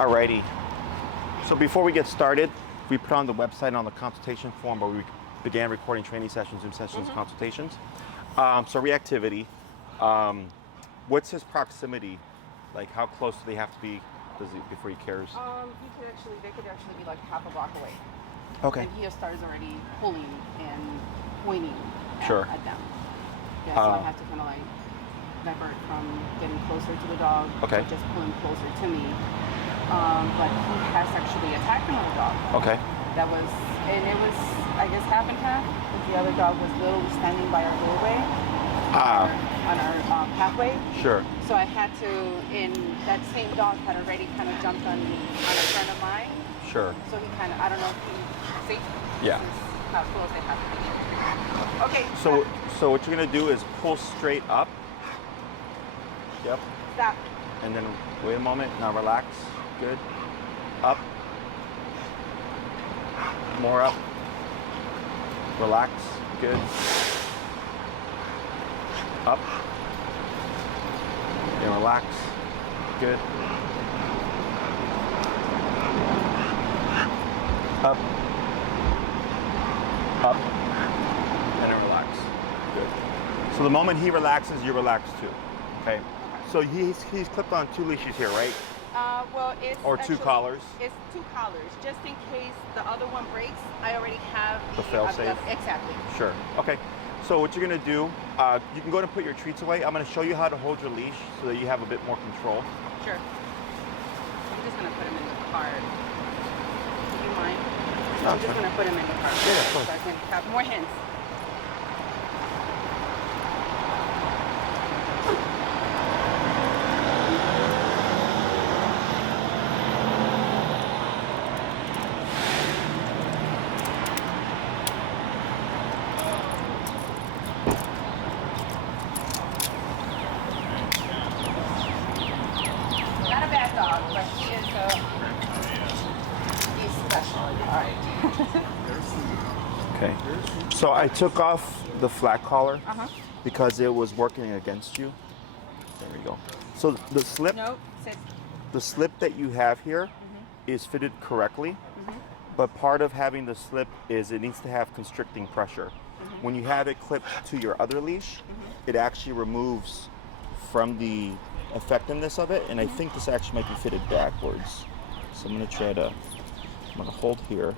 Alrighty. So before we get started, we put on the website on the consultation form where we began recording training sessions, Zoom sessions, consultations. So reactivity. What's his proximity? Like how close do they have to be before he cares? They could actually be like half a block away. Okay. And he starts already pulling and pointing at them. Yeah, so I have to kind of like divert from getting closer to the dog to just pulling closer to me. But he has actually attacked another dog. Okay. It was, I guess, half and half. The other dog was literally standing by our doorway on our pathway. Sure. So I had to, and that same dog had already kind of jumped on a friend of mine. Sure. So he kind of, I don't know if he, see? Yeah. This is how close they have to be. Okay. So what you're going to do is pull straight up. Yep. Stop. And then wait a moment. Now relax. Good. Up. More up. Relax. Good. Up. And relax. Good. Up. Up. And then relax. Good. So the moment he relaxes, you relax too. Okay. So he's clipped on 2 leashes here, right? Well, it's or actually, 2 collars. It's 2 collars, just in case the other one breaks. I already have the fail-safe. Exactly. Sure. Okay. So what you're gonna do, you can go and put your treats away. I'm gonna show you how to hold your leash so that you have a bit more control. Sure. I'm just gonna put him in the car. Do you mind? No, I'm just gonna put him in the car. Yeah, of course. So I can have more hints. Not a bad dog, but he's special. All right. Okay. So I took off the flat collar because it was working against you. There we go. So the slip, the slip that you have here is fitted correctly, but part of having the slip is it needs to have constricting pressure. When you have it clipped to your other leash, it actually removes from the effectiveness of it, and I think this actually might be fitted backwards. So I'm gonna hold here.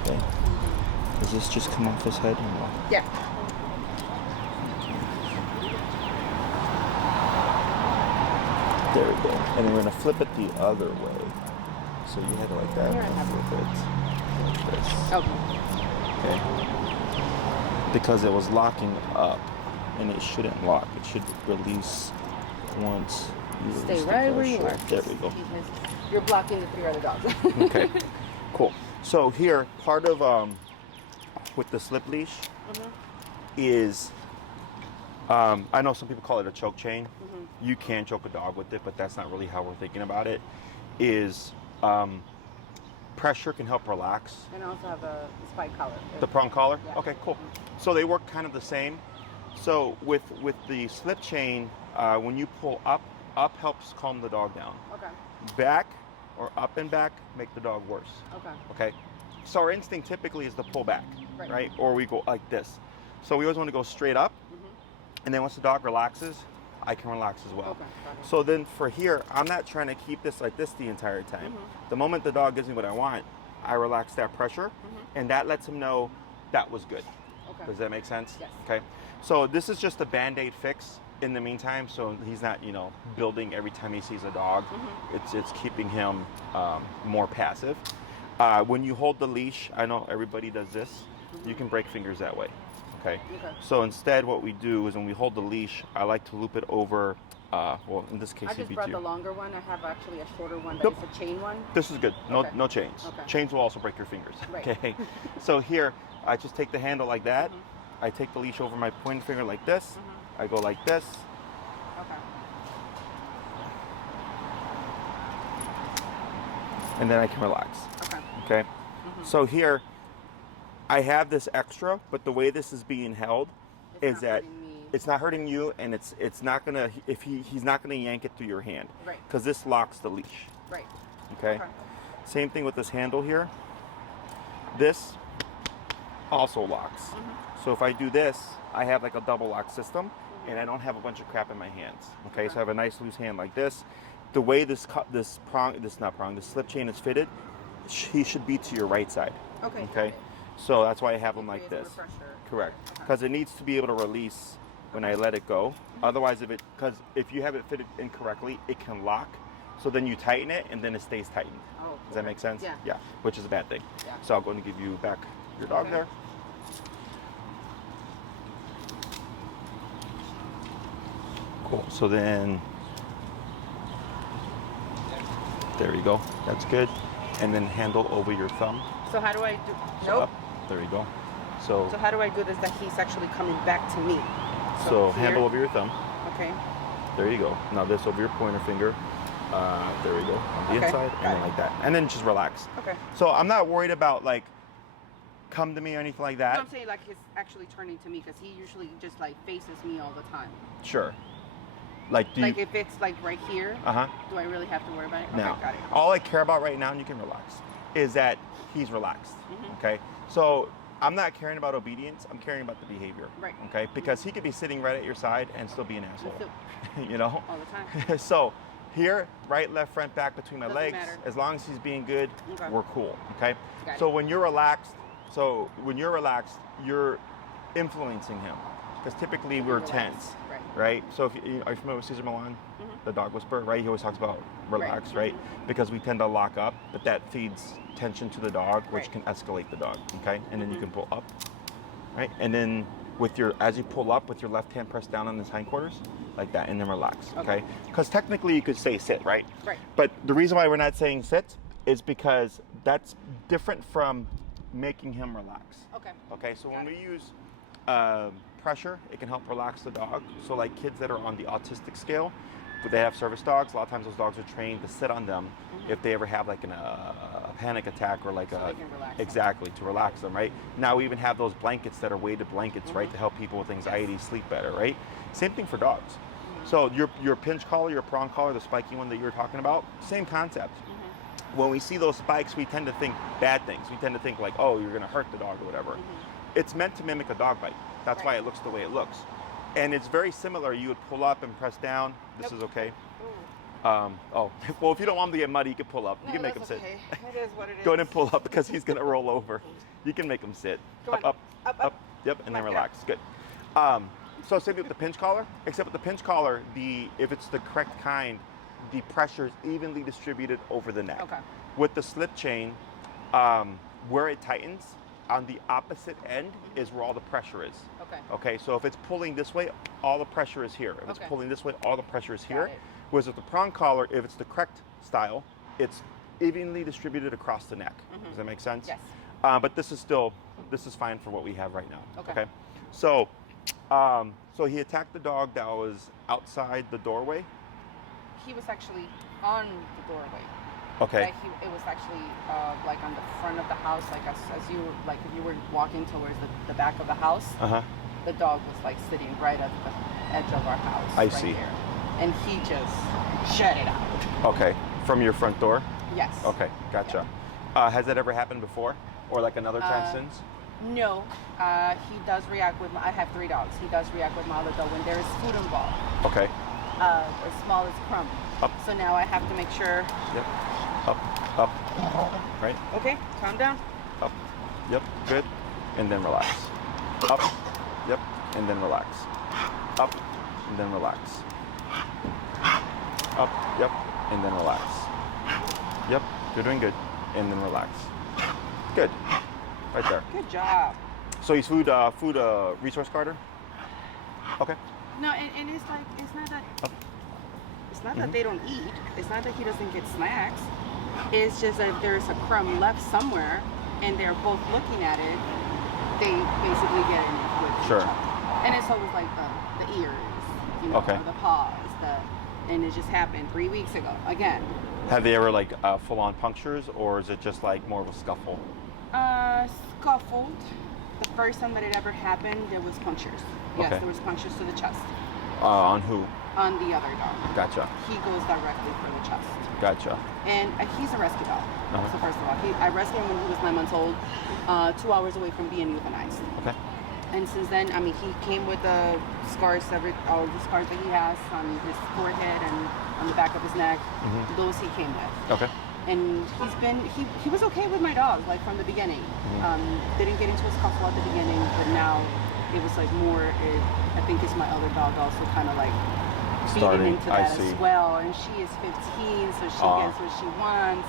Okay. Does this just come off his head? Yeah. There we go. And then we're gonna flip it the other way. So you had it like that. Here I have flip it like this. Okay. Okay. Because it was locking up, and it shouldn't lock. It should release once you release Stay the right where you pressure. are. There we go. You're blocking the 3 other dogs. Okay. Cool. So here, part of with the slip leash is, I know some people call it a choke chain. You can choke a dog with it, but that's not really how we're thinking about it. Is pressure can help relax. And I also have a spike collar. The prong collar? Yeah. Okay, cool. So they work kind of the same. So with the slip chain, when you pull up helps calm the dog down. Okay. Back or up and back make the dog worse. Okay. Okay. So our instinct typically is to pull back, right? Or we go like this. So we always want to go straight up, and then once the dog relaxes, I can relax as well. Okay, got it. So then for here, I'm not trying to keep this like this the entire time. The moment the dog gives me what I want, I relax that pressure, and that lets him know that was good. Okay. Does that make sense? Yes. Okay. So this is just a Band-Aid fix in the meantime, so he's not, building every time he sees a dog. It's keeping him more passive. When you hold the leash, I know everybody does this. You can break fingers that way. Okay. So instead, what we do is when we hold the leash, I like to loop it over. Well, in this case, I just brought the longer one. I have actually a shorter one, but Nope. it's a chain one. This is good. No, Okay. no chains. Okay. Chains will also break your fingers. Right. Okay. So here, I just take the handle like that. I take the leash over my pointer finger like this. I go like this. Okay. And then I can relax. Okay. Okay. So here, I have this extra, but the way this is being held It's is not that hurting me It's not hurting you, and it's not gonna, if he's not gonna yank it through your hand. Right. Because this locks the leash. Right. Okay? Same thing with this handle here. This also locks. So if I do this, I have like a double lock system, and I don't have a bunch of crap in my hands. Okay? So I have a nice loose hand like this. The way this slip chain is fitted, he should be to your right side. Okay. So that's why I have them like this. Correct. Because it needs to be able to release when I let it go. Otherwise, because if you have it fitted incorrectly, it can lock. So then you tighten it, and then it stays tightened. Does that make sense? Yeah. Which is a bad thing. So I'm going to give you back your dog there. Cool. So then, there you go. That's good. And then handle over your thumb. So how do I do? So up. There you go. So how do I do this that he's actually coming back to me? So handle over your thumb. Okay. There you go. Now this over your pointer finger. There we go. On the inside, and then like that. And then just relax. Okay. So I'm not worried about like, come to me or anything like that. No, I'm saying like he's actually turning to me, because he usually just like faces me all the time. Sure. Like, if it's like right here, do I really have to worry about it? Okay, got it. All I care about right now, and you can relax, is that he's relaxed. Okay? So I'm not caring about obedience, I'm caring about the behavior. Right. Okay? Because he could be sitting right at your side and still be an asshole. You know? All the time. So here, right, left, front, back between my Doesn't legs, matter. as long as he's being good, we're cool. Okay? Got So it. when you're relaxed, you're influencing him. Because typically we're tense. Right? So if you are you familiar with Cesar Millan, the dog whisperer, right? He always talks about relax, right? Because we tend to lock up, but that feeds tension to the dog, which can escalate the dog, okay? And then you can pull up, right? And then as you pull up with your left hand, press down on his hindquarters, like that, and then relax, okay? Because technically you could say sit, right? Right. But the reason why we're not saying sit is because that's different from making him relax. Okay. Okay, so when we use pressure, it can help relax the dog. So like kids that are on the autistic scale, they have service dogs, a lot of times those dogs are trained to sit on them if they ever have like a panic attack or like so they can relax exactly, to relax them, right? Now we even have those blankets that are weighted blankets, right, to help people with anxiety sleep better, right? Same thing for dogs. So your pinch collar, your prong collar, the spiky one that you were talking about, same concept. When we see those spikes, we tend to think bad things. We tend to think like, oh, you're gonna hurt the dog or whatever. It's meant to mimic a dog bite. That's why it looks the way it looks. And it's very similar. You would pull up and press down. This is okay. Oh, well, if you don't want him to get muddy, you can pull up. You can make him sit. It is what it is. Go ahead and pull up because he's gonna roll over. You can make him sit. Up. Yep, and then relax. Good. So same with the pinch collar, except with the pinch collar, if it's the correct kind, the pressure is evenly distributed over the neck. Okay. With the slip chain, where it tightens, on the opposite end is where all the pressure is. Okay, so if it's pulling this way, all the pressure is here. If it's pulling this way, all the pressure is here. Whereas with the prong collar, if it's the correct style, it's evenly distributed across the neck. Does that make sense? Yes. But this is fine for what we have right now. Okay. So, so he attacked the dog that was outside the doorway. He was actually on the doorway. Okay. Like it was actually like on the front of the house, like as you like if you were walking towards the back of the house. The dog was like sitting right at the edge of our house. I see. There. And he just shut it out. Okay. From your front door? Yes. Okay. Gotcha. Yeah. Has that ever happened before, or like another time since? No. He does react with. I have 3 dogs. He does react with my other dog when there is food involved. Okay. As small as crumb. Up. So now I have to make sure. Yep. Up. Right? Okay, calm down. Up. Yep. Good. And then relax. Up. Yep. And then relax. Up. And then relax. Up. Yep. And then relax. Yep. You're doing good. And then relax. Good. Right there. Good job. So he's food resource guarder? Okay. No, and it's like, it's not that, it's not that they don't eat. It's not that he doesn't get snacks. It's just that if there's a crumb left somewhere and they're both looking at it, they basically get in it with each other. And it's always like the ears, you know, or the paws, and it just happened 3 weeks ago, again. Have they ever like full-on punctures, or is it just like more of a scuffle? Scuffled. The first time that it ever happened, there was punctures. Yes, there was punctures to the chest. On who? On the other dog. Gotcha. He goes directly for the chest. Gotcha. And he's a rescue dog. So first of all, I rescued him when he was 9 months old, 2 hours away from being euthanized. Okay. And since then, I mean, he came with the scars, all the scars that he has on his forehead and on the back of his neck. Those he came with. Okay. And he was okay with my dog, like from the beginning. Didn't get into a scuffle at the beginning, but now it was like more, I think it's my other dog also kind of like feeding into that as well. And she is 15, so she gets what she wants.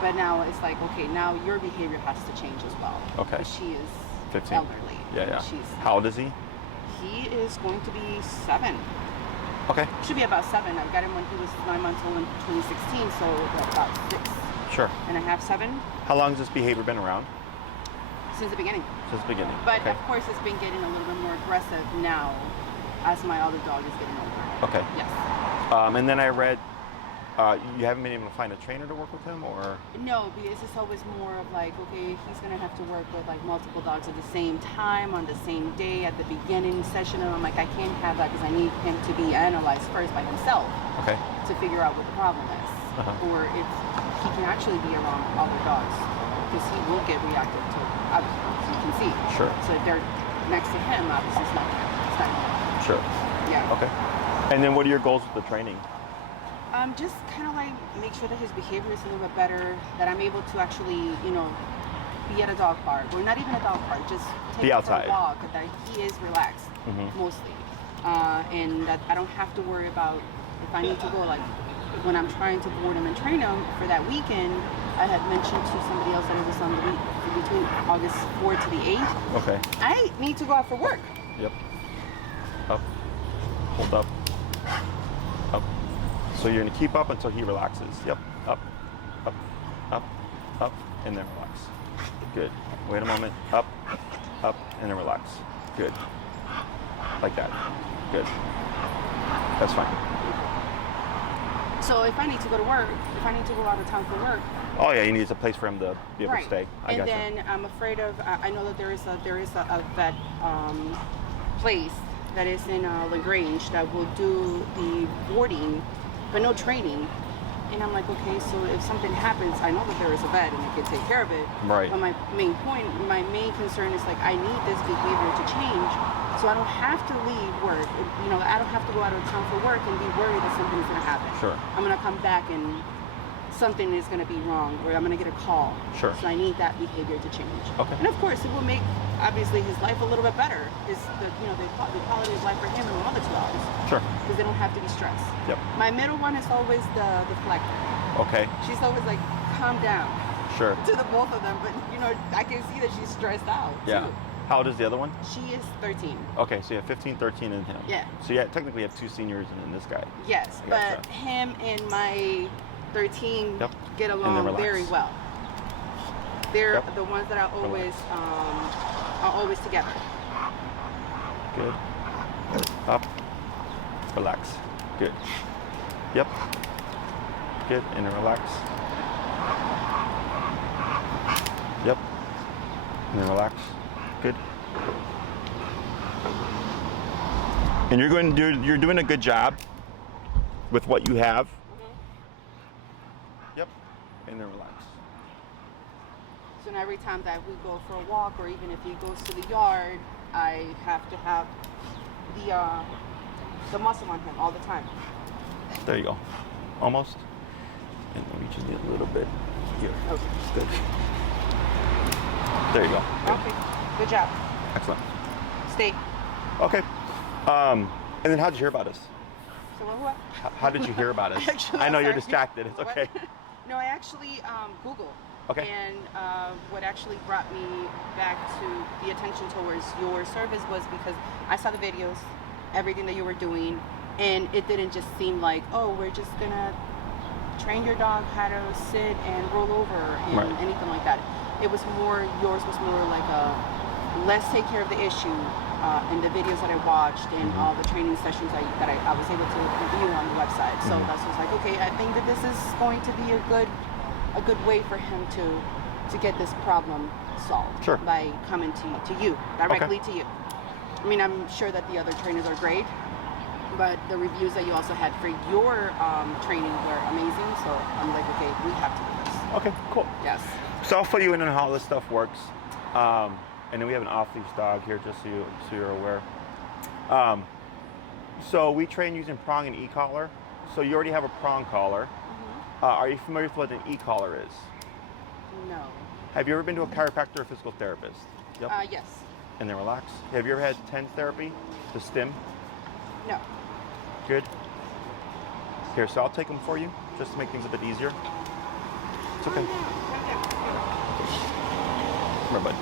But now it's like, okay, now your behavior has to change as well. Okay. Because she is 15. Elderly. Yeah. How old is he? He is going to be 7. Okay. Should be about 7. I got him when he was 9 months old in 2016, so about 6. Sure. And a half, 7. How long has this behavior been around? Since the beginning. Since the beginning. But of course, it's been getting a little bit more aggressive now, as my other dog is getting older. Okay. Yes. And then I read you haven't been able to find a trainer to work with him, or? No, because it's always more of like, okay, he's gonna have to work with like multiple dogs at the same time on the same day at the beginning session, and I'm like, I can't have that because I need him to be analyzed first by himself. Okay. To figure out what the problem is, or if he can actually be around other dogs, because he will get reactive to, as you can see. Sure. So if they're next to him, obviously it's not gonna. Sure. Yeah. Okay. And then what are your goals with the training? Just kind of like make sure that his behavior is a little bit better, that I'm able to actually, be at a dog park, or not even a dog park, just take him for a walk, that he is relaxed, mostly. And that I don't have to worry about if I need to go, like, when I'm trying to board him and train him for that weekend. I had mentioned to somebody else that it was on the week between August 4th to the 8th. Okay. I need to go out for work. Yep. Up. Hold up. Up. So you're going to keep up until he relaxes. Yep. Up, up, up, up, and then relax. Good. Wait a moment. Up, up, and then relax. Good. Like that. Good. That's fine. So if I need to go to work, if I need to go out of town for work. Oh yeah, he needs a place for him to be able to stay. I gotcha. And then I'm afraid of. I know that there is a vet place that is in LaGrange that will do the boarding, but no training. And I'm like, okay, so if something happens, I know that there is a vet and they can take care of it. Right. But my main concern is like, I need this behavior to change, so I don't have to leave work. I don't have to go out of town for work and be worried that something's going to happen. Sure. I'm going to come back and something is going to be wrong, or I'm going to get a call. Sure. So I need that behavior to change. Okay. And of course, it will make obviously his life a little bit better. The quality of life for him and the other 2 dogs. Sure. Because they don't have to be stressed. Yep. My middle one is always the deflector. Okay. She's always like, calm down. Sure. To the both of them, but I can see that she's stressed out. Yeah. Too. How old is the other one? She is 13. Okay, so you have 15, 13, and him. Yeah. So you technically have 2 seniors and then this guy. Yes, but him and my 13 get along very well. They're the ones that are always together. Good. Up. Relax. Good. Yep. Good. And then relax. Yep. And then relax. Good. And you're doing a good job with what you have. Yep. And then relax. So now every time that we go for a walk, or even if he goes to the yard, I have to have the muscle on him all the time. There you go. Almost. And then we just need a little bit here. Okay. Good. There you go. Good. Okay. Good job. Excellent. Stay. Okay. And then how did you hear about us? So what? How did you hear about us? I know you're distracted. It's okay. No, I actually Googled. Okay. And what actually brought me back to the attention towards your service was because I saw the videos, everything that you were doing, and it didn't just seem like, oh, we're just gonna train your dog how to sit and roll over and anything like that. It was more, yours was more like let's take care of the issue. And the videos that I watched and all the training sessions that I was able to review on the website. So that's just like, okay, I think that this is going to be a good way for him to get this problem solved by coming to you, directly to you. I mean, I'm sure that the other trainers are great, but the reviews that you also had for your training were amazing. So I'm like, okay, we have to do this. Okay, cool. Yes. So I'll fill you in on how this stuff works. And then we have an off-leash dog here, just so you're aware. So we train using prong and e-collar. So you already have a prong collar. Are you familiar with what an e-collar is? No. Have you ever been to a chiropractor or physical therapist? Yep. Yes. And then relax. Have you ever had TENS therapy, the stim? No. Good. Here, so I'll take them for you, just to make things a bit easier. It's okay. Come here, bud.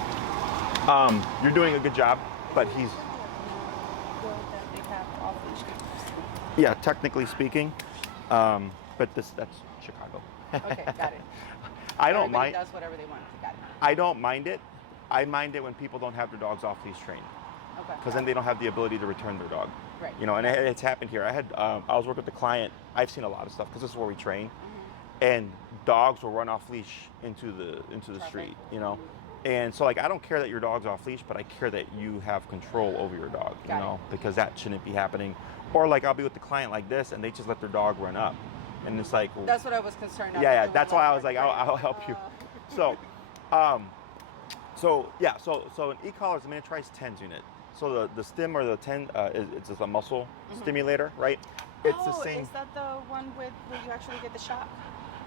You're doing a good job, but he's... Yeah, technically speaking. But that's Chicago. Okay, got it. I don't mind. Everybody does whatever they want. Got it. I don't mind it. I mind it when people don't have their dogs off leash trained. Okay. Because then they don't have the ability to return their dog. Right. You know, and it's happened here. I was working with a client. I've seen a lot of stuff because this is where we train, and dogs will run off leash into the street. You know, and so like I don't care that your dog's off leash, but I care that you have control over your dog. You know, because that shouldn't be happening. Or like I'll be with the client like this, and they just let their dog run up, and it's like that's what I was concerned about. Yeah, that's why I was like I'll help you. So, so an e-collar is a miniaturized TENS unit. So the stim or the TENS it's just a muscle stimulator, right? It's the same. Is that the one where you actually get the shock?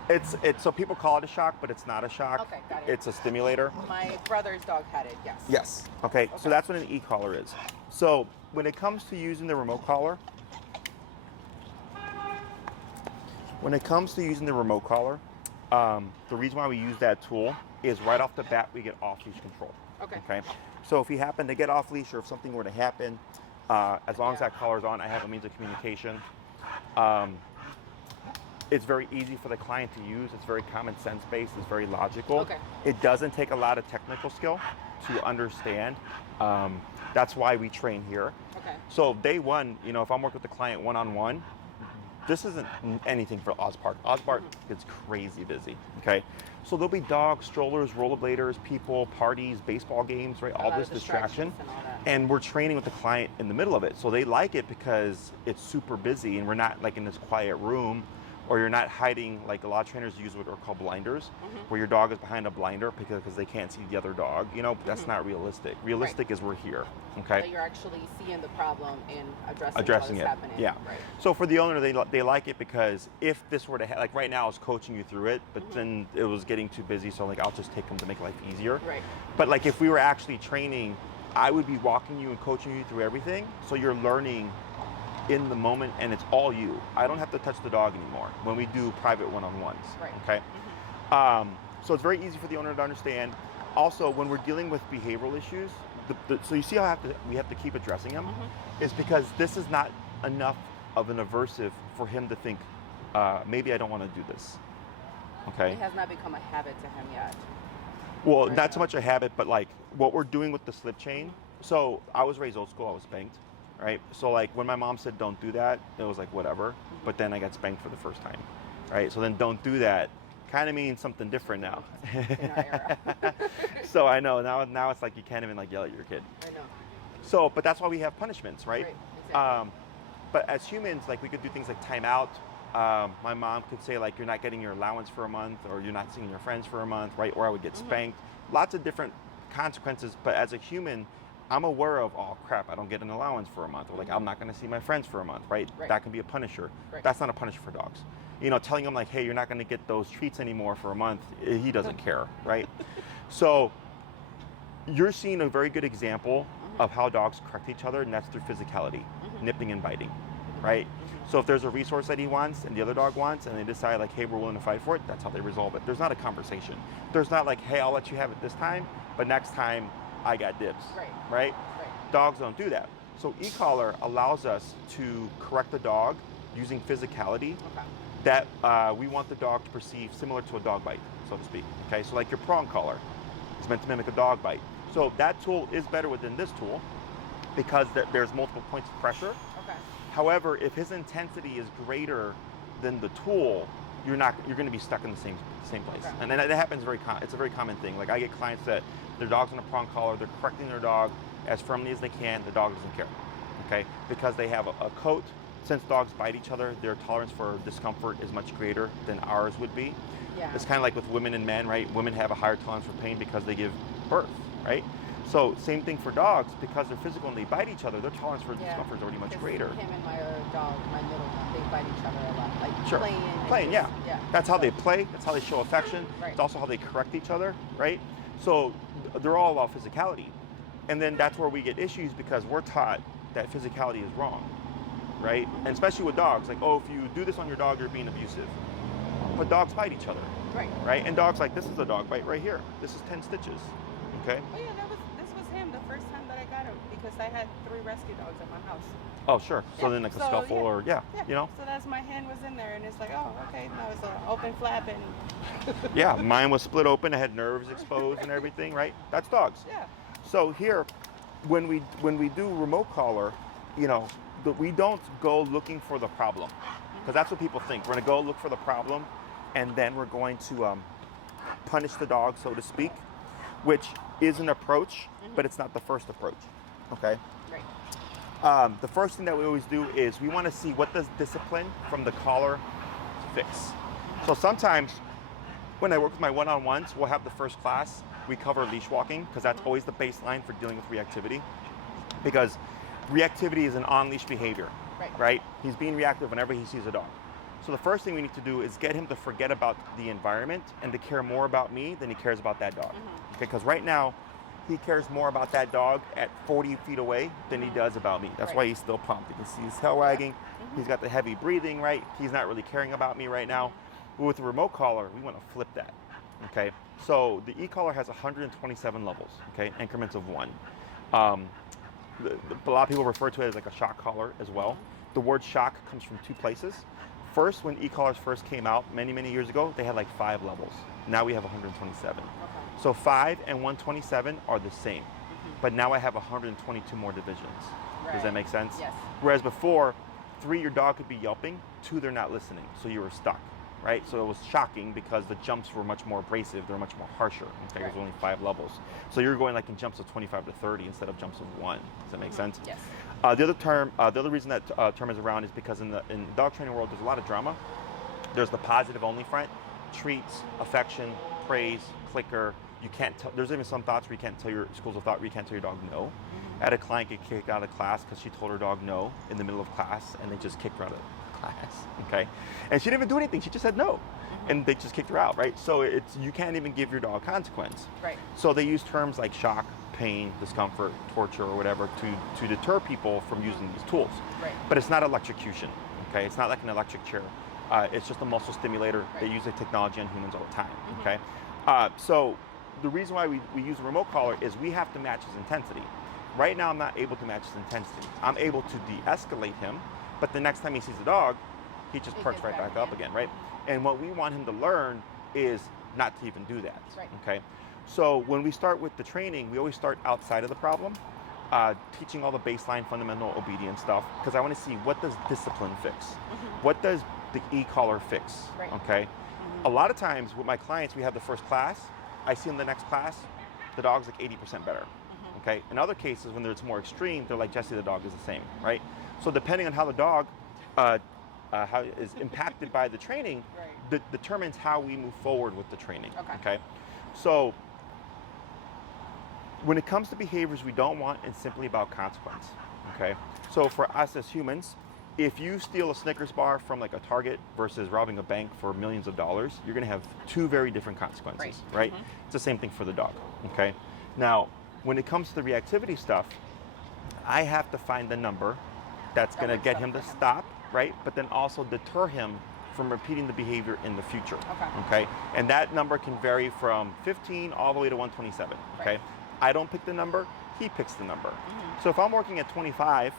It's so people call it a shock, but it's not a shock. Okay, got it. It's a stimulator. My brother's dog had it. Yes. Yes. Okay. So that's what an e-collar is. So when it comes to using the remote collar, the reason why we use that tool is right off the bat we get off-leash control. Okay. So if we happen to get off-leash or if something were to happen, as long as that collar's on, I have a means of communication. It's very easy for the client to use. It's very common sense based. It's very logical. Okay. It doesn't take a lot of technical skill to understand. That's why we train here. Okay. So day one, you know, if I'm working with the client one-on-one, this isn't anything for Ozpark. Ozpark gets crazy busy, okay? So there'll be dogs, strollers, rollerbladers, people, parties, baseball games, right? All this distraction. And we're training with the client in the middle of it. So they like it because it's super busy and we're not like in this quiet room, or you're not hiding, like a lot of trainers use what are called blinders, where your dog is behind a blinder because they can't see the other dog. You know, that's not realistic. Realistic is we're here, okay? So you're actually seeing the problem and addressing it. Happening. Yeah. Right. So for the owner, they like it because if this were to like right now I was coaching you through it, but then it was getting too busy, so like I'll just take them to make life easier. Right. But like if we were actually training, I would be walking you and coaching you through everything, so you're learning in the moment and it's all you. I don't have to touch the dog anymore when we do private one-on-ones. Right. Okay. So it's very easy for the owner to understand. Also, when we're dealing with behavioral issues, so you see how we have to keep addressing them, is because this is not enough of an aversive for him to think, maybe I don't want to do this. Okay. It has not become a habit to him yet. Well, not so much a habit, but like what we're doing with the slip chain. So I was raised old school. I was spanked. Right? So like when my mom said don't do that, it was like whatever, but then I got spanked for the first time, right? So then don't do that kind of means something different now. In our era. So I know, now it's like you can't even like yell at your kid. I know. So, but that's why we have punishments, right? Right, exactly. But as humans, like we could do things like time out. My mom could say like, you're not getting your allowance for a month, or you're not seeing your friends for a month, right? Or I would get spanked. Lots of different consequences, but as a human, I'm aware of, oh crap, I don't get an allowance for a month, or like I'm not going to see my friends for a month, right? That can be a punisher. That's not a punisher for dogs. You know, telling them like, hey, you're not going to get those treats anymore for a month, he doesn't care, right? So you're seeing a very good example of how dogs correct each other, and that's through physicality, nipping and biting, right? So if there's a resource that he wants and the other dog wants, and they decide like, hey, we're willing to fight for it, that's how they resolve it. There's not a conversation. There's not like, hey, I'll let you have it this time, but next time I got dibs, right? Dogs don't do that. So e-collar allows us to correct the dog using physicality that we want the dog to perceive similar to a dog bite, so to speak. Okay, so like your prong collar is meant to mimic a dog bite. So that tool is better within this tool because there's multiple points of pressure. However, if his intensity is greater than the tool, you're going to be stuck in the same place. And that happens it's a very common thing. Like I get clients that their dog's on a prong collar, they're correcting their dog as firmly as they can, the dog doesn't care, okay? Because they have a coat. Since dogs bite each other, their tolerance for discomfort is much greater than ours would be. Yeah. It's kind of like with women and men, right? Women have a higher tolerance for pain because they give birth, right? So same thing for dogs, because they're physical and they bite each other, their tolerance for discomfort is already much greater. Him and my dog, my middle one, they bite each other a lot. Like sure. Playing, yeah. That's how they play, that's how they show affection. Right. It's also how they correct each other, right? So they're all about physicality. And then that's where we get issues because we're taught that physicality is wrong, right? And especially with dogs, like, oh, if you do this on your dog, you're being abusive. But dogs bite each other. Right? And dogs, like, this is a dog bite right here. This is 10 stitches, okay? Oh yeah, this was him the first time that I got him because I had 3 rescue dogs at my house. Oh, sure. So then like a scuffle or, you know? So that's my hand was in there and it's like, oh, okay, now it's an open flap and... Yeah, mine was split open. I had nerves exposed and everything, right? That's dogs. Yeah. So here, when we do remote collar, you know, we don't go looking for the problem, because that's what people think. We're going to go look for the problem, and then we're going to punish the dog, so to speak, which is an approach, but it's not the first approach. Okay. Right. The first thing that we always do is we want to see what does discipline from the collar fix. So sometimes when I work with my one-on-ones, we'll have the first class. We cover leash walking because that's always the baseline for dealing with reactivity. Because reactivity is an on-leash behavior, right? He's being reactive whenever he sees a dog. So the first thing we need to do is get him to forget about the environment and to care more about me than he cares about that dog. Okay, because right now, he cares more about that dog at 40 feet away than he does about me. That's why he's still pumped. You can see his tail wagging. He's got the heavy breathing, right? He's not really caring about me right now. But with the remote collar, we want to flip that, okay? So the e-collar has 127 levels, okay? Increments of 1. A lot of people refer to it as like a shock collar as well. The word shock comes from 2 places. First, when e-collars first came out many, many years ago, they had like 5 levels. Now we have 127. Okay. So 5 and 127 are the same, but now I have 122 more divisions. Does that make sense? Yes. Whereas before, 3, your dog could be yelping, 2, they're not listening, so you were stuck, right? So it was shocking because the jumps were much more abrasive, they were much more harsher. Okay, there's only 5 levels. So you're going like in jumps of 25 to 30 instead of jumps of 1. Does that make sense? Yes. The other reason that term is around is because in the dog training world, there's a lot of drama. There's the positive only front, treats, affection, praise, clicker. You can't tell, there's even some thoughts where you can't tell your schools of thought where you can't tell your dog no. I had a client get kicked out of class because she told her dog no in the middle of class, and they just kicked her out of class, okay? And she didn't even do anything, she just said no. And they just kicked her out, right? So you can't even give your dog consequence. Right. So they use terms like shock, pain, discomfort, torture, or whatever to deter people from using these tools. Right. But it's not electrocution, okay? It's not like an electric chair. It's just a muscle stimulator. They use the technology on humans all the time, okay? So the reason why we use a remote collar is we have to match his intensity. Right now, I'm not able to match his intensity. I'm able to de-escalate him, but the next time he sees a dog, he just perks right back up again, right? And what we want him to learn is not to even do that, okay? So when we start with the training, we always start outside of the problem, teaching all the baseline fundamental obedience stuff, because I want to see what does discipline fix? What does the e-collar fix, okay? A lot of times with my clients, we have the first class, I see in the next class, the dog's like 80% better, okay? In other cases, when it's more extreme, they're like, Jesse, the dog is the same, right? So depending on how the dog how is impacted by the training, determines how we move forward with the training, okay? So when it comes to behaviors we don't want, it's simply about consequence, okay? So for us as humans, if you steal a Snickers bar from like a Target versus robbing a bank for millions of dollars, you're gonna have 2 very different consequences, right? It's the same thing for the dog, okay? Now, when it comes to the reactivity stuff, I have to find the number that's gonna get him to stop, right? But then also deter him from repeating the behavior in the future, okay? And that number can vary from 15 all the way to 127, okay? I don't pick the number, he picks the number. So if I'm working at 25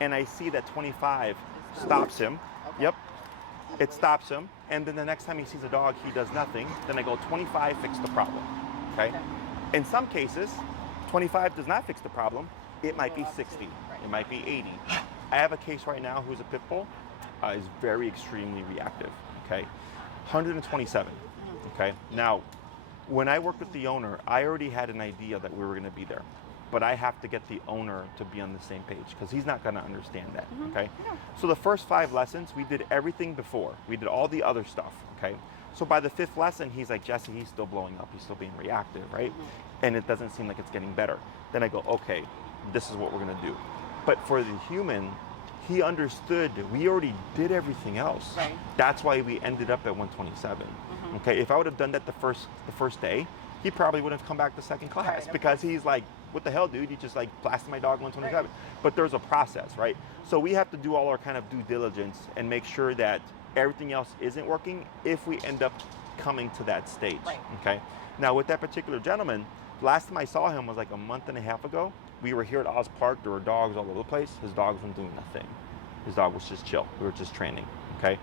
and I see that 25 stops him, it stops him, and then the next time he sees a dog, he does nothing, then I go 25, fix the problem, okay? In some cases, 25 does not fix the problem, it might be 60, it might be 80. I have a case right now who's a pit bull, is very extremely reactive, okay? 127. Okay. Now, when I worked with the owner, I already had an idea that we were going to be there, but I have to get the owner to be on the same page because he's not going to understand that. Okay. Yeah. So the first 5 lessons, we did everything before. We did all the other stuff. Okay. So by the 5th lesson, he's like, Jesse, he's still blowing up. He's still being reactive, right? And it doesn't seem like it's getting better. Then I go, okay, this is what we're going to do. But for the human, he understood we already did everything else. Right. That's why we ended up at 127. Okay, if I would have done that the first day, he probably would have come back to second class because he's like, what the hell, dude? You just like blasted my dog 127. Right. But there's a process, right? So we have to do all our kind of due diligence and make sure that everything else isn't working if we end up coming to that stage. Right. Okay. Now with that particular gentleman, last time I saw him was like a month and a half ago. We were here at Oz Park. There were dogs all over the place. His dogs weren't doing nothing. His dog was just chill. We were just training. Okay.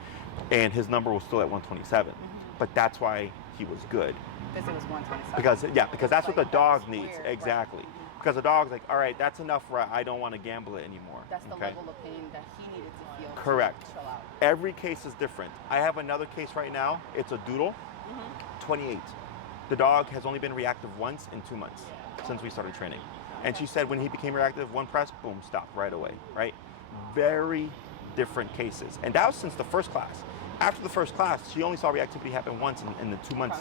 And his number was still at 127. But that's why he was good. Because it was 127. Because that's what the dog needs. Weird, exactly. Right. Because the dog's like, all right, that's enough where I don't want to gamble it anymore. That's the level of pain that he needed to feel. Correct. To chill out. Every case is different. I have another case right now. It's a doodle, 28. The dog has only been reactive once in 2 months since we started training. And she said when he became reactive, one press, boom, stopped right away, right? Very different cases. And that was since the first class. After the first class, she only saw reactivity happen once in the 2 months.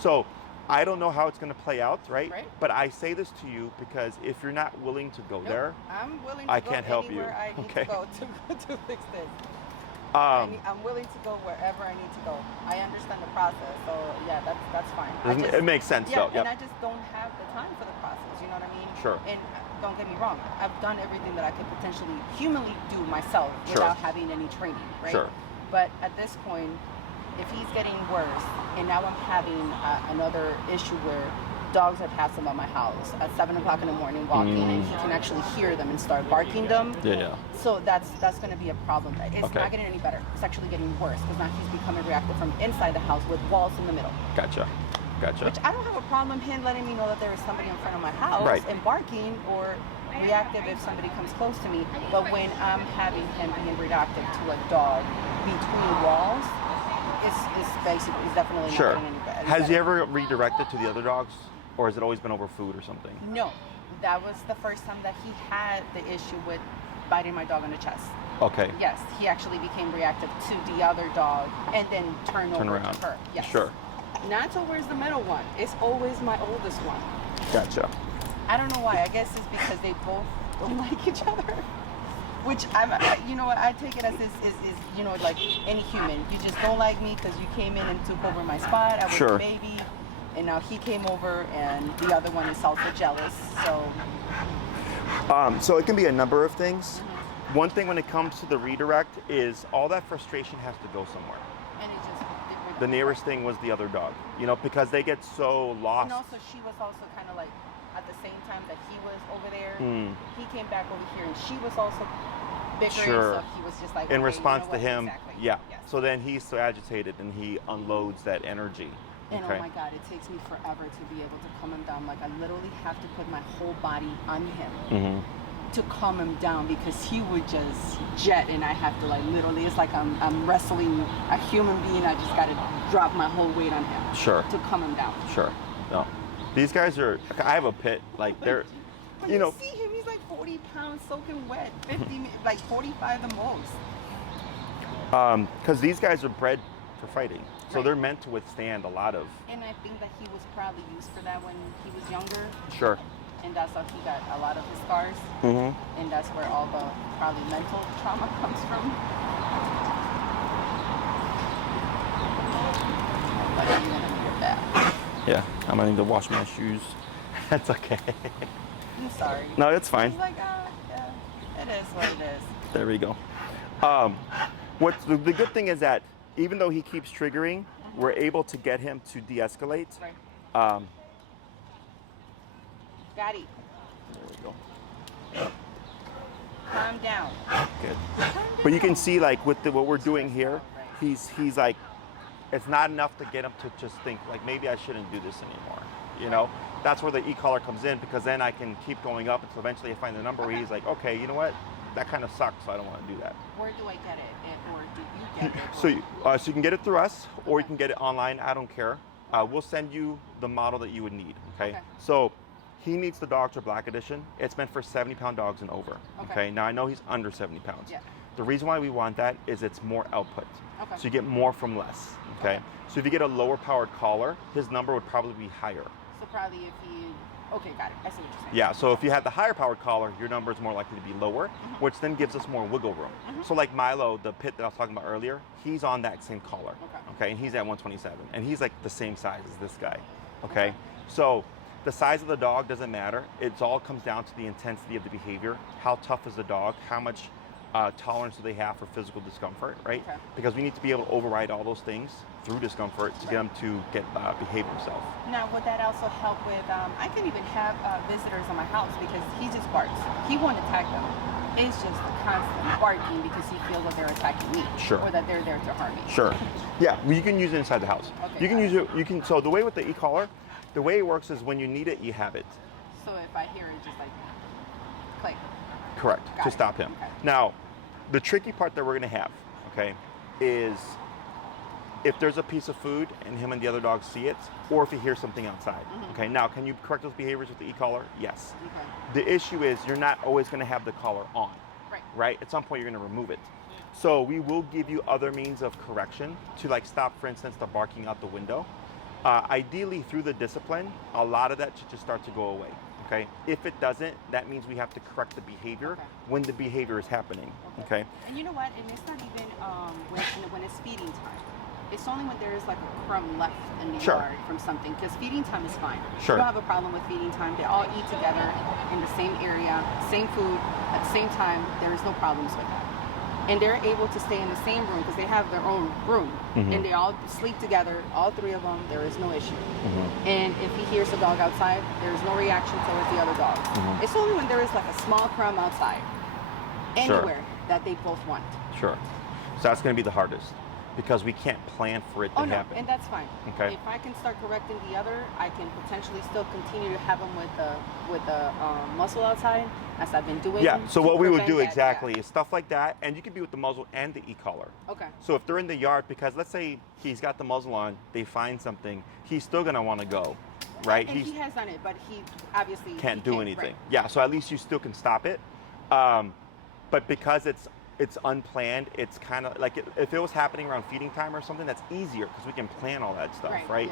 So I don't know how it's going to play out, right? But I say this to you because if you're not willing to go there, I'm willing to I go can't help you. I need to go to fix this. I'm willing to go wherever I need to go. I understand the process, so yeah, that's fine. It makes sense, though. And I just don't have the time for the process. You know what I mean? Sure. And don't get me wrong, I've done everything that I could potentially humanly do myself without having any training, right? Sure. But at this point, if he's getting worse, and now I'm having another issue where dogs have passed him at my house at 7 o'clock in the morning walking, and he can actually hear them and start barking them. So that's going to be a problem. It's not getting any better. It's actually getting worse because now he's becoming reactive from inside the house with walls in the middle. Gotcha. Which I don't have a problem him letting me know that there is somebody in front of my house and barking, or reactive if somebody comes close to me. But when I'm having him being reactive to a dog between walls, it's definitely not getting any better. Has he ever redirected to the other dogs, or has it always been over food or something? No, that was the first time that he had the issue with biting my dog on the chest. Okay. Yes, he actually became reactive to the other dog and then turn over around. to her. Yes. Sure. Not towards the middle one. It's always my oldest one. Gotcha. I don't know why. I guess it's because they both don't like each other. Which I take it as is like any human. You just don't like me because you came in and took over my spot. I was a baby, and now he came over, and the other one is also jealous. So it can be a number of things. One thing when it comes to the redirect is all that frustration has to go somewhere. And it just the nearest thing was the other dog, because they get so lost. And also she was also kind of like at the same time that he was over there, he came back over here and she was also bickering, so he was just like, in response to him, Yes. So then he's so agitated and he unloads that energy. And oh my God, it takes me forever to be able to calm him down. Like I literally have to put my whole body on him to calm him down because he would just jet, and I have to like literally, it's like I'm wrestling a human being. I just got to drop my whole weight on him to calm him down. No, these guys are, I have a pit, like they're, But you see him, he's like 40 pounds soaking wet, 50, like 45 the most. Because these guys are bred for fighting. So they're meant to withstand a lot of. And I think that he was probably used for that when he was younger. Sure. And that's how he got a lot of his scars. And that's where all the probably mental trauma comes from. But you're gonna need your bath. Yeah, I'm gonna need to wash my shoes. That's okay. I'm sorry. No, it's fine. He's like, yeah, it is what it is. There we go. What's the good thing is that even though he keeps triggering, we're able to get him to de-escalate. Right. Gotti. There we go. Calm down. Good. Calm down. But you can see, like, with what we're doing here, he's like, it's not enough to get him to just think, like, maybe I shouldn't do this anymore. That's where the e-collar comes in, because then I can keep going up until eventually I find the number where he's like, okay, you know what? that kind of sucks, so I don't want to do that. Where do I get it? Or do you get it? So you can get it through us, or you can get it online. I don't care. We'll send you the model that you would need, okay? So he needs the Dr. Black Edition. It's meant for 70-pound dogs and over, okay? Now, I know he's under 70 pounds. Yeah. The reason why we want that is it's more output. So you get more from less, okay? So if you get a lower powered collar, his number would probably be higher. So probably if he, okay, got it. I see what you're saying. Yeah, so if you had the higher powered collar, your number is more likely to be lower, which then gives us more wiggle room. So like Milo, the pit that I was talking about earlier, he's on that same collar, okay? And he's at 127, and he's like the same size as this guy, okay? So the size of the dog doesn't matter. It all comes down to the intensity of the behavior. How tough is the dog? How much tolerance do they have for physical discomfort, right? Because we need to be able to override all those things through discomfort to get them to behave themselves. Now, would that also help with, I can even have visitors on my house because he just barks. He won't attack them. It's just constant barking because he feels that they're attacking me. Or that they're there to harm me. Yeah, well, you can use it inside the house. You can use it, so the way with the e-collar, the way it works is when you need it, you have it. So if I hear it, just like click. Correct, to stop him. Now, the tricky part that we're going to have, okay, is if there's a piece of food and him and the other dogs see it, or if he hears something outside. Okay, now can you correct those behaviors with the e-collar? Yes. The issue is you're not always going to have the collar on, right? At some point you're going to remove it. So we will give you other means of correction to like stop, for instance, the barking out the window. Ideally through the discipline, a lot of that should just start to go away. Okay. If it doesn't, that means we have to correct the behavior when the behavior is happening. Okay. And you know what? And it's not even when it's feeding time. It's only when there is like a crumb left in the yard from something. Because feeding time is fine. You don't have a problem with feeding time. They all eat together in the same area, same food at the same time. There is no problems with that. And they're able to stay in the same room because they have their own room. And they all sleep together, all three of them. There is no issue. And if he hears a dog outside, there is no reaction towards the other dogs. It's only when there is like a small crumb outside, anywhere, that they both want. So that's going to be the hardest because we can't plan for it to happen. And that's fine. If I can start correcting the other, I can potentially still continue to have them with the muzzle outside, as I've been doing. Yeah, so what we would do exactly is stuff like that, and you could be with the muzzle and the e-collar. So if they're in the yard, because let's say he's got the muzzle on, they find something, he's still going to want to go, right? And he has done it, but he obviously can't do anything. Yeah, so at least you still can stop it. But because it's unplanned, it's kind of like if it was happening around feeding time or something, that's easier because we can plan all that stuff, right?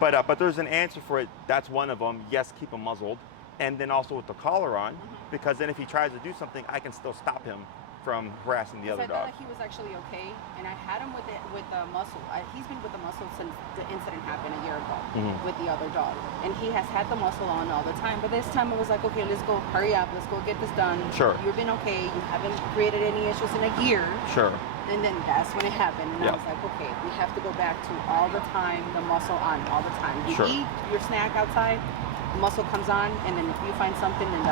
But there's an answer for it. That's one of them. Yes, keep him muzzled. And then also with the collar on, because then if he tries to do something, I can still stop him from harassing the other dog. I thought that he was actually okay, and I had him with the muzzle. He's been with the muzzle since the incident happened a year ago with the other dog, and he has had the muzzle on all the time. But this time it was like, okay, let's go, hurry up, let's go get this done. You've been okay. You haven't created any issues in a year. And then that's when it happened, and I was like, okay, we have to go back to all the time the muzzle on all the time. You eat your snack outside, the muzzle comes on, and then if you find something, then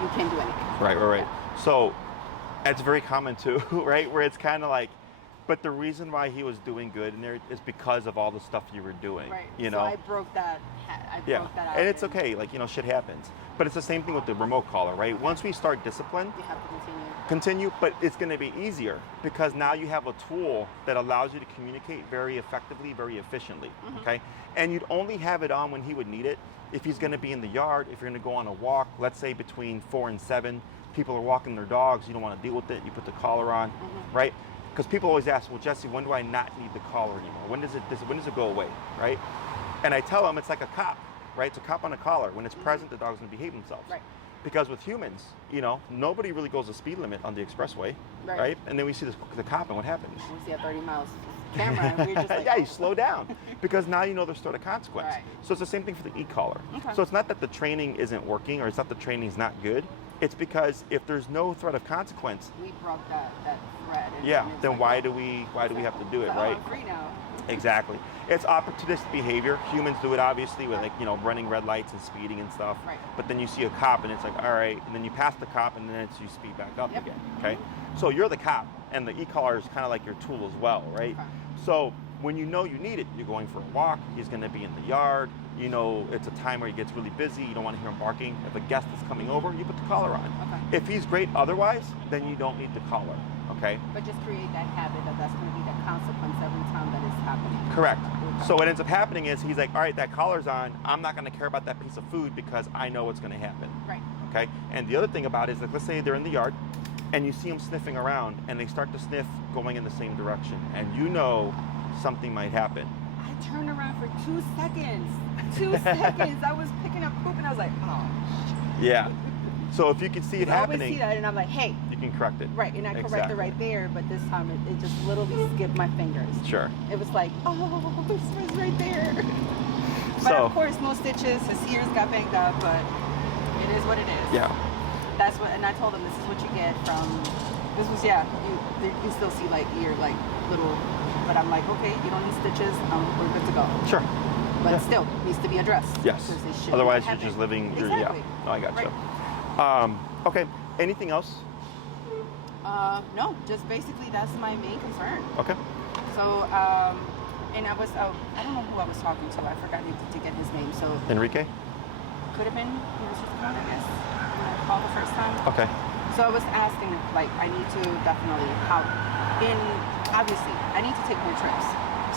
you can't do anything. Right. So it's very common too, right? Where it's kind of like, but the reason why he was doing good in there is because of all the stuff you were doing. You know? So I broke that. Broke that out. And it's okay. Like, shit happens. But it's the same thing with the remote collar, right? Once we start discipline, you have to continue, but it's going to be easier because now you have a tool that allows you to communicate very effectively, very efficiently. Okay, and you'd only have it on when he would need it. If he's going to be in the yard, if you're going to go on a walk, let's say between 4 and 7, people are walking their dogs, you don't want to deal with it, you put the collar on, right? Because people always ask, well, Jesse, when do I not need the collar anymore? When does it go away, right? And I tell them it's like a cop, right? It's a cop on a collar. When it's present, the dog's going to behave themselves. Because with humans, nobody really goes the speed limit on the expressway, right? And then we see the cop, and what happens? We see a 30 miles camera, and we're just like, yeah, you slow down because now there's sort of consequence. So it's the same thing for the e-collar. So it's not that the training isn't working, or it's not the training's not good. It's because if there's no threat of consequence, we broke that thread. Then like, why do we have to do it, right? I'm free now. Exactly. It's opportunistic behavior. Humans do it obviously with running red lights and speeding and stuff. But then you see a cop and it's like, all right, and then you pass the cop and then you speed back up again. Okay. So you're the cop, and the e-collar is kind of like your tool as well, right? So when you need it, you're going for a walk. He's going to be in the yard. It's a time where he gets really busy. You don't want to hear him barking. If a guest is coming over, you put the collar on. If he's great otherwise, then you don't need the collar, okay? But just create that habit that that's going to be the consequence every time that it's happening. Correct. So what ends up happening is he's like, all right, that collar's on. I'm not going to care about that piece of food because I know what's going to happen. Right. Okay? And the other thing about it is, like, let's say they're in the yard and you see them sniffing around and they start to sniff going in the same direction and you know something might happen. I turned around for 2 seconds. 2 seconds. I was picking up poop and I was like, oh. Yeah. So if you can see it happening, I always see that and I'm like, hey. You can correct it. Right, and I correct it right there, but this time it just literally skipped my fingers. Sure. It was like, oh, this was right there. But So, of course, no stitches. His ears got banged up, but it is what it is. Yeah. That's what, and I told him this is what you get from. This was you still see like little, but I'm like, okay, you don't need stitches. We're good to go. Sure. But still needs to be addressed. Yes. Otherwise, you're just living. Exactly. Yeah. No, I got you. Right. Okay. Anything else? No, just basically that's my main concern. Okay. So, and I don't know who I was talking to. I forgot to get his name. So Enrique? Could have been. He was just on, I guess, when I called the first time. Okay. So I was asking, like, I need to definitely obviously, I need to take more trips.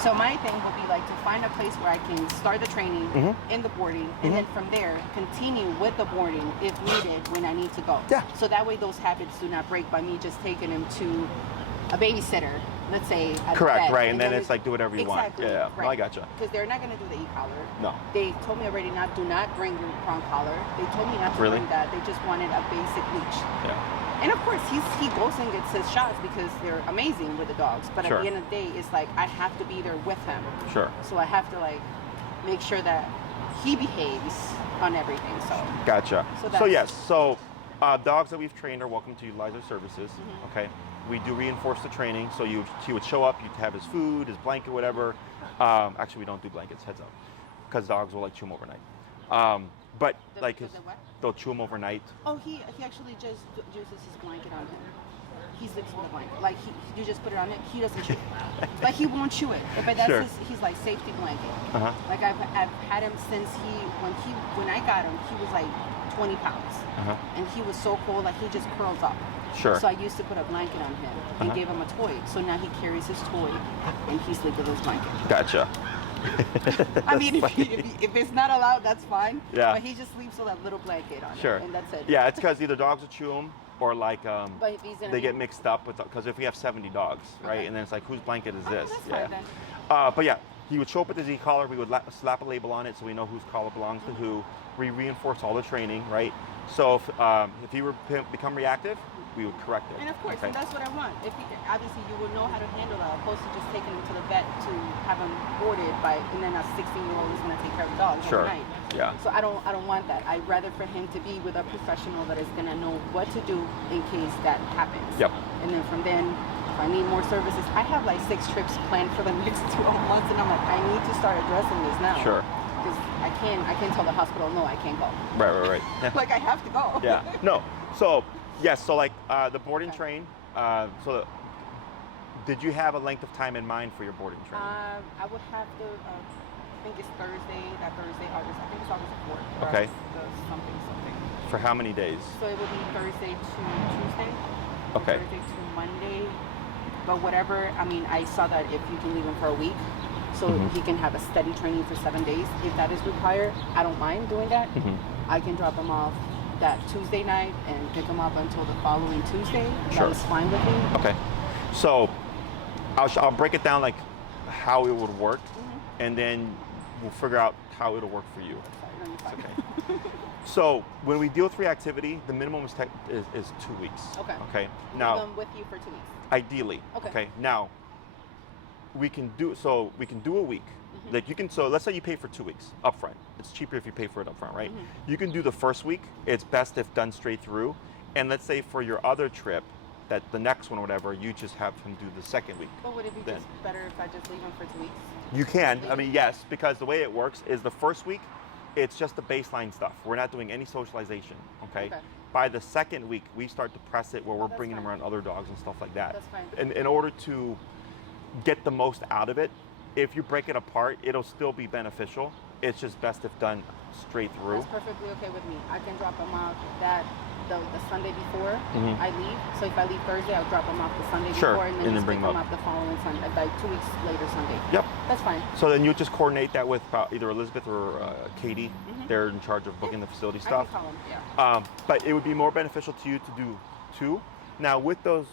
So my thing would be like to find a place where I can start the training in the boarding, and then from there continue with the boarding if needed when I need to go. Yeah. So that way those habits do not break by me just taking him to a babysitter, let's say. Correct, right, and then it's like do whatever you want. Yeah, right. No, I gotcha. Because they're not going to do the e-collar. No. They told me already do not bring your prong collar. They told me not to bring that. They just wanted a basic leash. Yeah. And of course, he goes and gets his shots because they're amazing with the dogs. But at the end of the day, it's like I have to be there with him. Sure. So I have to like make sure that he behaves on everything. So. Gotcha. So yes. So dogs that we've trained are welcome to utilize our services. Okay. We do reinforce the training. So he would show up. You'd have his food, his blanket, whatever. Actually, we don't do blankets. Heads up, because dogs will like chew them overnight. But they'll chew them overnight. Oh, he actually just uses his blanket on him. He sleeps with the blanket. Like you just put it on it. He doesn't chew it. Like he won't chew it. But that's he's like safety blanket. Like I've had him since when I got him, he was like 20 pounds, and he was so cold. Like he just curls up. Sure. So I used to put a blanket on him and gave him a toy. So now he carries his toy and he sleeps with his blanket. Gotcha. I mean, if it's not allowed, that's fine. Yeah. But he just sleeps with that little blanket on Sure. it, and that's it. Yeah, it's because either dogs will chew them or like they get me. mixed up with, because if we have 70 dogs, right, and then it's like whose blanket is this? That's yeah. fine then. But yeah, he would show up with his e-collar. We would slap a label on it so we know whose collar belongs to who. We reinforce all the training, right? So if he were become reactive, we would correct it. And of course, and that's what I want. Obviously you will know how to handle that, opposed to just taking him to the vet to have him boarded by, and then a 16-year-old is going to take care of the dog overnight. Yeah. So I don't want that. I'd rather for him to be with a professional that is going to know what to do in case that happens. Yep. And then from then, if I need more services, I have like 6 trips planned for the next 2 months, and I'm like, I need to start addressing this now. Sure. Because I can't tell the hospital, no, I can't go. Right. Yeah. Like I have to go. Yeah. No. So yes. So like the boarding train. So did you have a length of time in mind for your boarding train? I would have to. I think it's Thursday. That Thursday, August. I think it's August 4th. Okay. Something. For how many days? So it would be Thursday to Tuesday. Okay. Thursday to Monday. But whatever. I mean, I saw that if you can leave him for a week, so he can have a steady training for 7 days. If that is required, I don't mind doing that. I can drop him off that Tuesday night and pick him up until the following Tuesday. That is fine with me. Okay. So I'll break it down like how it would work, and then we'll figure out how it'll work for you. Okay. So when we deal with reactivity, the minimum is 2 weeks. Okay. Now I'm with you for 2 weeks. Ideally. Okay. Now we can do a week. Like you can, so let's say you pay for 2 weeks upfront. It's cheaper if you pay for it upfront, right? You can do the first week. It's best if done straight through. And let's say for your other trip, that the next one or whatever, you just have him do the second week. But would it be just better if I just leave him for 2 weeks? You can. I mean, yes, because the way it works is the first week, it's just the baseline stuff. We're not doing any socialization, okay? By the second week, we start to press it where we're bringing him around other dogs and stuff like that. That's fine. And in order to get the most out of it, if you break it apart, it'll still be beneficial. It's just best if done straight through. That's perfectly okay with me. I can drop him off that the Sunday before I leave. So if I leave Thursday, I'll drop them off the Sunday before, and then just pick them up the following Sunday, like 2 weeks later Sunday. Yep. That's fine. So then you just coordinate that with either Elizabeth or Katie. They're in charge of booking the facility stuff. I can call them, but it would be more beneficial to you to do 2. Now with those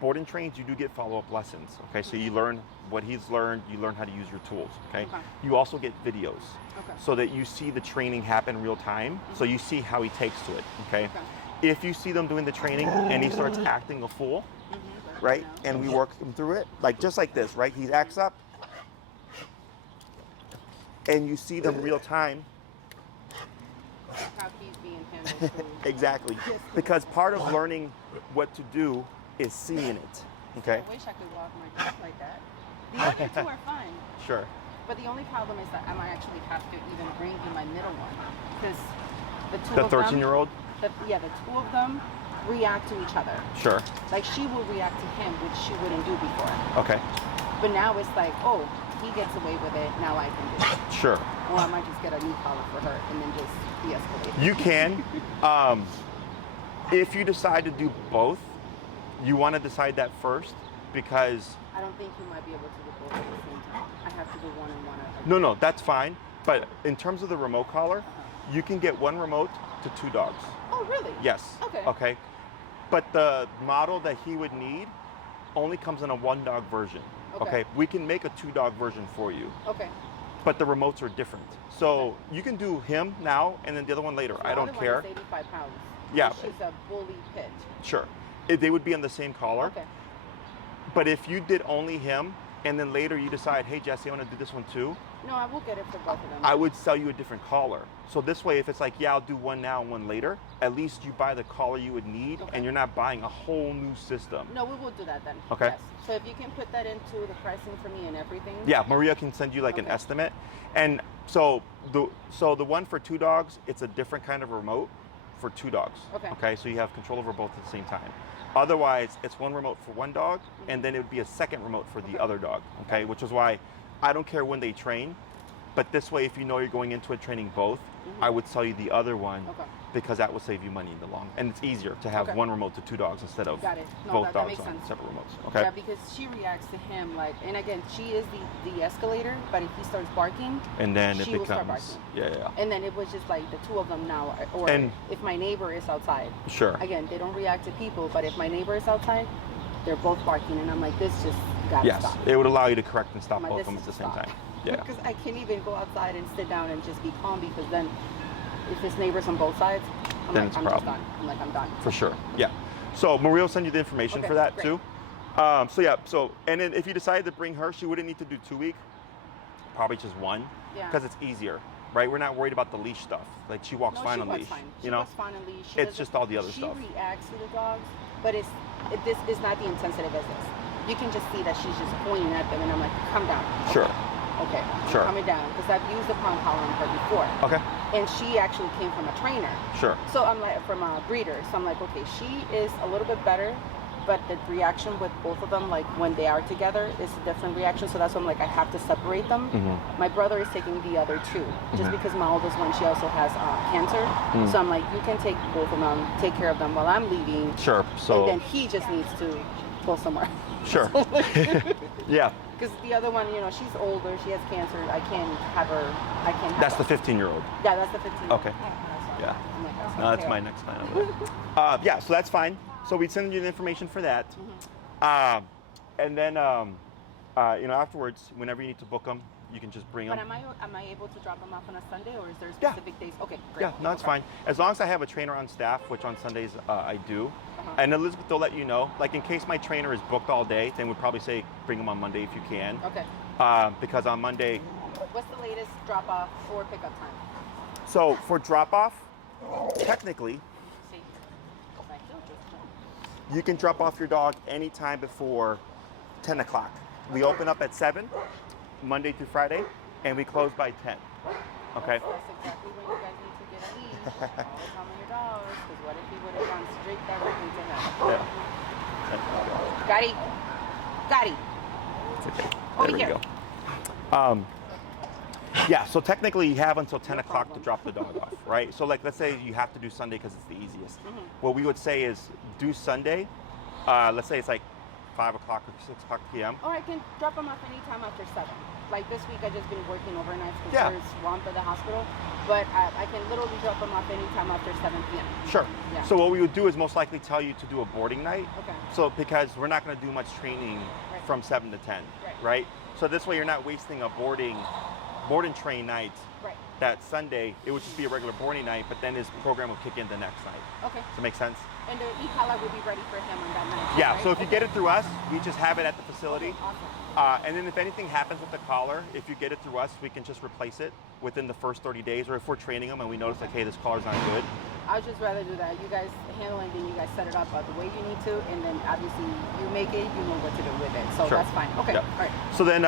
boarding trains, you do get follow-up lessons. Okay, so you learn what he's learned. You learn how to use your tools. Okay. You also get videos, so that you see the training happen real time. So you see how he takes to it. Okay. If you see them doing the training and he starts acting a fool, right? And we work him through it, like just like this, right? He acts up, and you see them real time. How he's being handled. Exactly, because part of learning what to do is seeing it. Okay. I wish I could walk my dog like that. The other 2 are fine. Sure. But the only problem is that I might actually have to even bring in my middle one, because the 2 The of them. 13-year-old. The 2 of them react to each other. Sure. Like she will react to him, which she wouldn't do before. Okay. But now it's like, oh, he gets away with it. Now I can do it. Sure. Or I might just get a new collar for her and then just de-escalate. You can. If you decide to do both, you want to decide that first, because I don't think you might be able to do both at the same time. I have to do one and one. No, that's fine. But in terms of the remote collar, you can get 1 remote to 2 dogs. Oh, really? Yes. Okay. Okay. But the model that he would need only comes in a 1-dog version. Okay. We can make a 2-dog version for you. Okay. But the remotes are different. So you can do him now and then the other one later. So I don't care. One is 85 pounds. Yeah. She's a bully pit. Sure. They would be on the same collar. Okay. But if you did only him and then later you decide, hey Jesse, I want to do this one too. No, I will get it for both of them. I would sell you a different collar. So this way, if it's like, yeah, I'll do one now and one later, at least you buy the collar you would need, and you're not buying a whole new system. No, we will do that then. Okay. Yes. So if you can put that into the pricing for me and everything. Yeah, Maria can send you like an estimate. And so the one for 2 dogs, it's a different kind of remote for 2 dogs. Okay. So you have control over both at the same time. Otherwise, it's 1 remote for 1 dog, and then it would be a second remote for the other dog. Okay. Which is why I don't care when they train, but this way, if you know you're going into it training both, I would sell you the other one, because that will save you money in the long. And it's easier to have 1 remote to 2 dogs instead of both dogs on separate remotes. Okay. Yeah, because she reacts to him like, and again, she is the escalator, but if he starts barking, and then she will start barking. Yeah. And then it was just like the 2 of them now, or if my neighbor is outside. Sure. Again, they don't react to people, but if my neighbor is outside, they're both barking, and I'm like, this just gotta stop. It would allow you to correct and stop like, both of them at the same time. Yeah. Because I can't even go outside and sit down and just be calm, because then if his neighbor's on both sides, I'm then like, it's a I'm problem. just done. I'm like, I'm done. For sure. Yeah. So Maria will send you the information for that too. And then if you decided to bring her, she wouldn't need to do 2 week, probably just 1, because it's easier, right? We're not worried about the leash stuff. Like she walks fine on leash. She walks fine on leash. It's just all the other stuff. She reacts to the dogs, but this is not the insensitive as this. You can just see that she's just pointing at them, and I'm like, calm down. Sure. Okay. Sure. Calm it down, because I've used the palm collar on her before. Okay. And she actually came from a trainer. Sure. So I'm like, from a breeder. So I'm like, okay, she is a little bit better, but the reaction with both of them, like when they are together, is a different reaction. So that's why I'm like, I have to separate them. My brother is taking the other 2, just because my oldest one, she also has cancer. So I'm like, you can take both of them, take care of them while I'm leaving. Sure. So. And then he just needs to go somewhere. Sure. Yeah. Because the other one, she's older, she has cancer. I can't have her. That's the 15-year-old. Yeah, that's the 15-year-old. Okay. Yeah. No, that's my next client. Yeah, so that's fine. So we'd send you the information for that. And then, afterwards, whenever you need to book them, you can just bring them. But am I able to drop them off on a Sunday, or is there specific days? Okay, great. Yeah, no, it's fine. As long as I have a trainer on staff, which on Sundays I do. And Elizabeth, they'll let you know. Like in case my trainer is booked all day, then we'd probably say bring them on Monday if you can. Okay. Because on Monday. What's the latest drop-off or pickup time? So for drop-off, technically, you can drop off your dog anytime before 10 o'clock. We open up at 7, Monday through Friday, and we close by 10. Okay? That's exactly when you guys need to get a leash. Always home on your dogs, because what if he would have gone straight directly to him? Gotti. It's okay. Over there here. We go. Yeah, so technically you have until 10 o'clock to drop the dog off, right? So like, let's say you have to do Sunday because it's the easiest. What we would say is do Sunday. Let's say it's like 5 o'clock or 6 o'clock p.m. Or I can drop them off anytime after 7. Like this week, I've just been working overnight because there's swamped at the hospital. But I can literally drop them off anytime after 7 p.m. Sure. Yeah. So what we would do is most likely tell you to do a boarding night. Okay. So because we're not going to do much training from 7 to 10, right? So this way you're not wasting a board and train night. Right. That Sunday, it would just be a regular boarding night, but then his program will kick in the next night. Okay. Does that make sense? And the e-collar will be ready for him on that night. Yeah, right? so if you get it through us, we just have it at the facility. Okay, awesome. And then if anything happens with the collar, if you get it through us, we can just replace it within the first 30 days, or if we're training them and we notice like, hey, this collar's not good. I would just rather do that. You guys handle it, then you guys set it up the way you need to, and then obviously you make it, you know what to do with it. So that's fine. Okay, all right. So then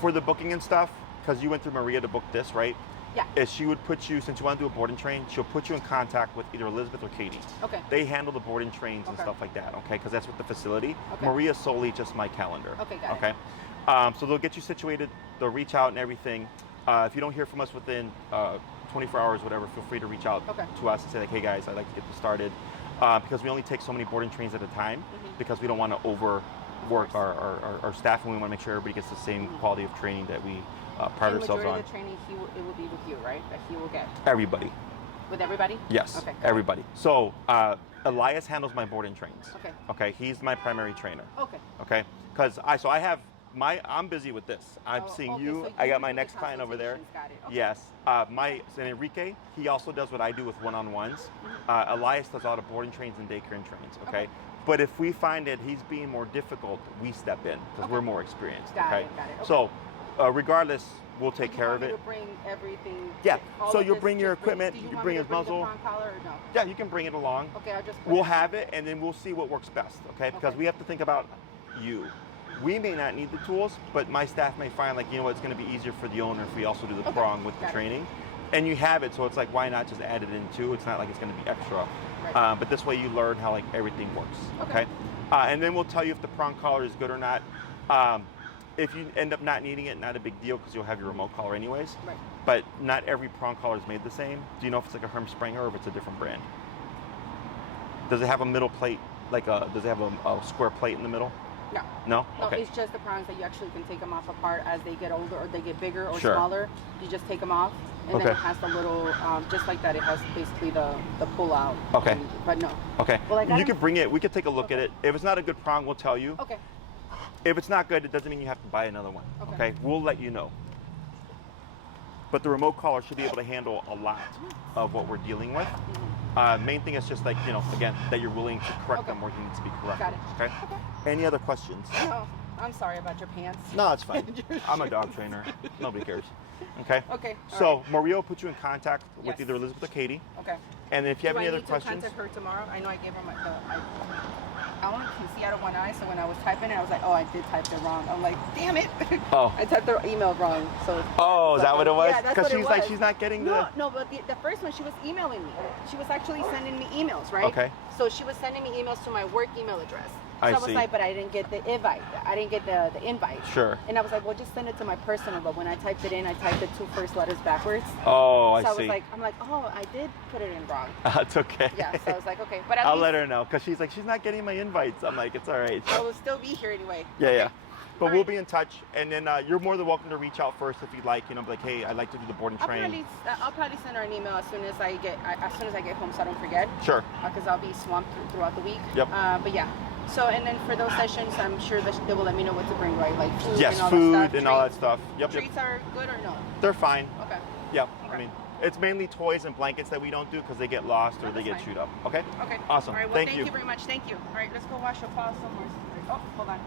for the booking and stuff, because you went through Maria to book this, right? Yeah. Is she would put you, since you want to do a board and train, she'll put you in contact with either Elizabeth or Katie. Okay. They handle the board and trains and stuff like that, okay? Because that's with the facility. Okay. Maria's solely just my calendar. Okay, got it. So they'll get you situated, they'll reach out and everything. If you don't hear from us within 24 hours, whatever, feel free to reach out to us and say like, hey guys, I'd like to get this started. Because we only take so many board and trains at a time, because we don't want to overwork our staff, and we want to make sure everybody gets the same quality of training that we pride ourselves on. Of the training, it will be with you, right? That he will get. Everybody. With everybody? Yes. Okay. Everybody. So Elias handles my board and trains. Okay. Okay. He's my primary trainer. Okay. Okay. Because I'm busy with this. I'm seeing you. So I got my next client over there. Got it. Okay. Yes. And Enrique, he also does what I do with one-on-ones. Elias does all the board and trains and daycare and trains. Okay. But if we find that he's being more difficult, we step in because we're more experienced. Got okay. it. Okay. So regardless, we'll take care of it. You bring everything. Yeah. So you'll bring your equipment. You bring his muzzle. The collar or no? Yeah, you can bring it along. Okay, I'll just. We'll have it, and then we'll see what works best. Okay. Because we have to think about you. We may not need the tools, but my staff may find like, you know what, it's going to be easier for the owner if we also do the prong with the training. And you have it, so it's like, why not just add it in too? It's not like it's going to be extra. Right. But this way you learn how like everything works. Okay. And then we'll tell you if the prong collar is good or not. If you end up not needing it, not a big deal because you'll have your remote collar anyways. Right. But not every prong collar is made the same. Do you know if it's like a Herm Sprenger or if it's a different brand? Does it have a middle plate? Does it have a square plate in the middle? No. No? No, Okay. it's just the prongs that you actually can take them off apart as they get older or they get bigger or smaller. You just take them off, and then it has the little, just like that, it has basically the pull out. Okay. But no. Okay. Well, you can bring it. We could take a look at it. If it's not a good prong, we'll tell you. Okay. If it's not good, it doesn't mean you have to buy another one. Okay. We'll let you know. But the remote collar should be able to handle a lot of what we're dealing with. Main thing is just like, you know, again, that you're willing to correct them where he needs to be corrected. Got it. Okay? Any other questions? No, I'm sorry about your pants. No, it's fine. I'm a dog trainer. Nobody cares. Okay? Okay. So Maria will put you in contact with either Elizabeth or Katie. Okay. And if you have any other questions. I need to contact her tomorrow? I know I gave her I only can see out of one eye, so when I was typing it, I was like, oh, I did type it wrong. I'm like, damn it. Oh. I typed the email wrong. So. Oh, is that what it was? Yeah, that's what it was. Because she's like, she's not getting the. No, but the first one, she was emailing me. She was actually sending me emails, right? Okay. So she was sending me emails to my work email address. So I was see. like, but I didn't get the invite. I didn't get the invite. Sure. And I was like, well, just send it to my personal. But when I typed it in, I typed the 2 first letters backwards. Oh, I see. So I was like, oh, I did put it in wrong. It's okay. Yeah, so I was like, okay. But I'll let her know because she's like, she's not getting my invites. I'm like, it's all right. I will still be here anyway. Yeah, yeah. But we'll be in touch, and then you're more than welcome to reach out first if you'd like. You know, be like, hey, I'd like to do the board and train. I'll probably send her an email as soon as I get home, so I don't forget. Sure. Because I'll be swamped throughout the week. Yep. But yeah. So and then for those sessions, I'm sure that they will let me know what to bring, right? Like food. Yes, and all food that stuff. and all that stuff. Yep. Treats are good or no? They're fine. Okay. Yep. Okay. I mean, it's mainly toys and blankets that we don't do because they get lost or they get chewed up. Okay. Okay. Awesome. All right. Well, thank you very much. Thank you. All right, let's go wash your paws somewhere. Oh, hold on.